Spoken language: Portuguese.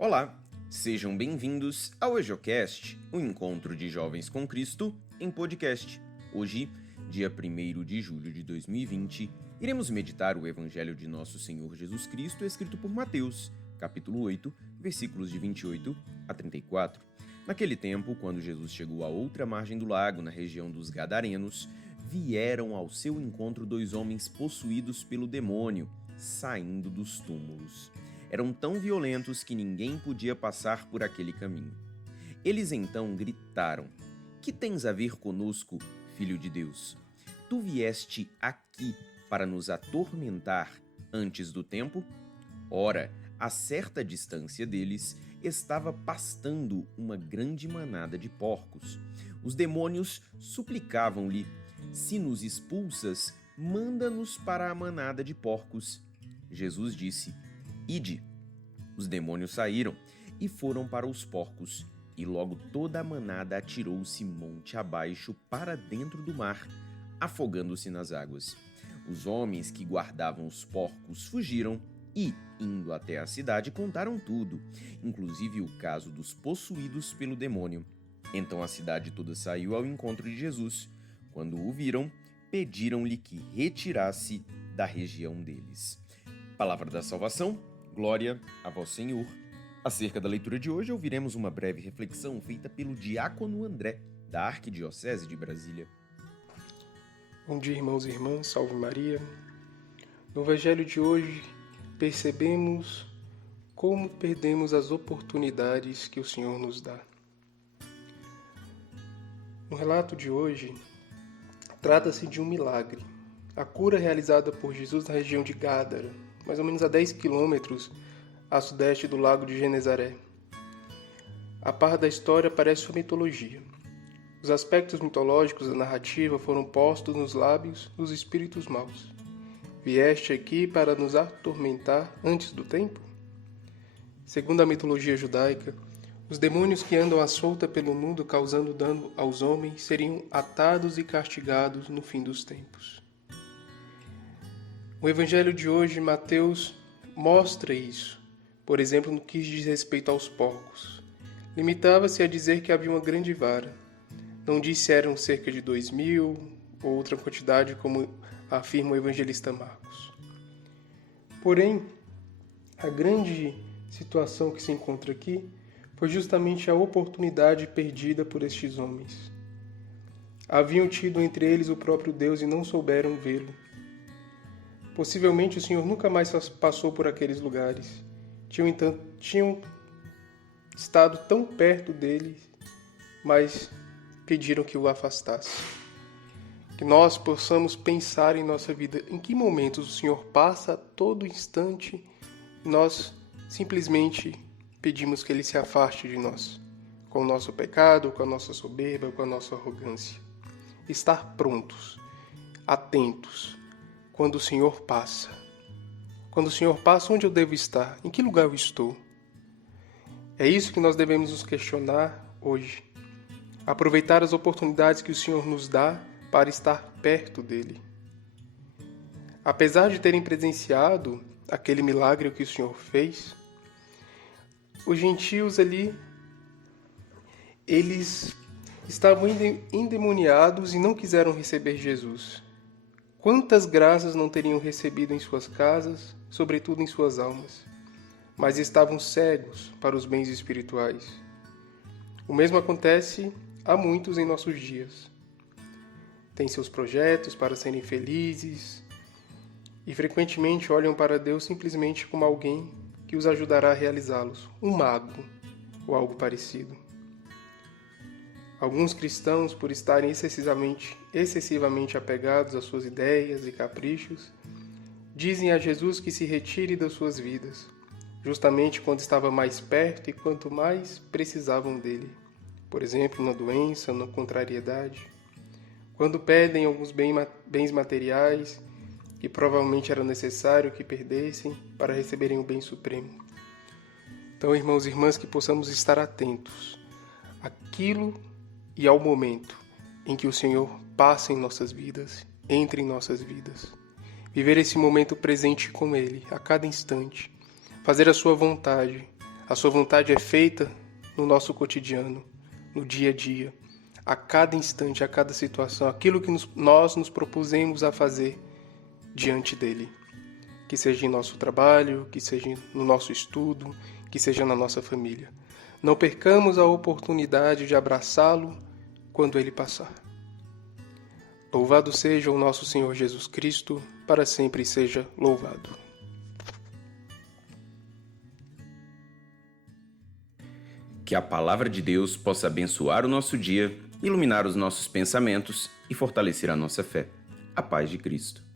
Olá, sejam bem-vindos ao EJOcast, o encontro de jovens com Cristo em podcast. Hoje, dia 1º de julho de 2020, iremos meditar o Evangelho de Nosso Senhor Jesus Cristo escrito por Mateus, capítulo 8, versículos de 28 a 34. Naquele tempo, quando Jesus chegou à outra margem do lago, na região dos Gadarenos, vieram ao seu encontro 2 homens possuídos pelo demônio, saindo dos túmulos. Eram tão violentos que ninguém podia passar por aquele caminho. Eles então gritaram: "Que tens a ver conosco, Filho de Deus? Tu vieste aqui para nos atormentar antes do tempo?" Ora, a certa distância deles estava pastando uma grande manada de porcos. Os demônios suplicavam-lhe: "Se nos expulsas, manda-nos para a manada de porcos." Jesus disse: "Ide." Os demônios saíram e foram para os porcos, e logo toda a manada atirou-se monte abaixo para dentro do mar, afogando-se nas águas. Os homens que guardavam os porcos fugiram e, indo até a cidade, contaram tudo, inclusive o caso dos possuídos pelo demônio. Então a cidade toda saiu ao encontro de Jesus. Quando o viram, pediram-lhe que retirasse da região deles. Palavra da salvação, glória a vós, Senhor. Acerca da leitura de hoje, ouviremos uma breve reflexão feita pelo diácono André, da Arquidiocese de Brasília. Bom dia, irmãos e irmãs, salve Maria. No Evangelho de hoje, percebemos como perdemos as oportunidades que o Senhor nos dá. No relato de hoje, trata-se de um milagre. A cura realizada por Jesus na região de Gádara, mais ou menos a 10 quilômetros a sudeste do lago de Genezaré. A par da história parece sua mitologia. Os aspectos mitológicos da narrativa foram postos nos lábios dos espíritos maus. Vieste aqui para nos atormentar antes do tempo? Segundo a mitologia judaica, os demônios que andam à solta pelo mundo causando dano aos homens seriam atados e castigados no fim dos tempos. O Evangelho de hoje, Mateus, mostra isso, por exemplo, no que diz respeito aos porcos. Limitava-se a dizer que havia uma grande vara. Não disse se eram cerca de 2.000 ou outra quantidade, como afirma o evangelista Marcos. Porém, a grande situação que se encontra aqui foi justamente a oportunidade perdida por estes homens. Haviam tido entre eles o próprio Deus e não souberam vê-lo. Possivelmente o Senhor nunca mais passou por aqueles lugares. Tinham estado tão perto dele, mas pediram que o afastasse. Que nós possamos pensar em nossa vida, em que momentos o Senhor passa a todo instante e nós simplesmente pedimos que Ele se afaste de nós, com o nosso pecado, com a nossa soberba, com a nossa arrogância. Estar prontos, atentos, quando o Senhor passa. Quando o Senhor passa, onde eu devo estar? Em que lugar eu estou? É isso que nós devemos nos questionar hoje. Aproveitar as oportunidades que o Senhor nos dá para estar perto dele. Apesar de terem presenciado aquele milagre que o Senhor fez, os gentios ali, eles estavam endemoniados e não quiseram receber Jesus. Quantas graças não teriam recebido em suas casas, sobretudo em suas almas, mas estavam cegos para os bens espirituais. O mesmo acontece a muitos em nossos dias. Têm seus projetos para serem felizes e frequentemente olham para Deus simplesmente como alguém que os ajudará a realizá-los, um mago ou algo parecido. Alguns cristãos, por estarem excessivamente apegados às suas ideias e caprichos, dizem a Jesus que se retire das suas vidas, justamente quando estava mais perto e quanto mais precisavam dele. Por exemplo, na doença, na contrariedade. Quando pedem alguns bens materiais que provavelmente era necessário que perdessem para receberem o bem supremo. Então, irmãos e irmãs, que possamos estar atentos àquilo e ao momento em que o Senhor passa em nossas vidas, entre em nossas vidas. Viver esse momento presente com Ele, a cada instante. Fazer a sua vontade, A sua vontade é feita no nosso cotidiano, no dia a dia, a cada instante, a cada situação, aquilo que nós nos propusemos a fazer diante dele. Que seja em nosso trabalho, que seja no nosso estudo, que seja na nossa família. Não percamos a oportunidade de abraçá-lo quando ele passar. Louvado seja o nosso Senhor Jesus Cristo, para sempre seja louvado. Que a palavra de Deus possa abençoar o nosso dia, iluminar os nossos pensamentos e fortalecer a nossa fé. A paz de Cristo.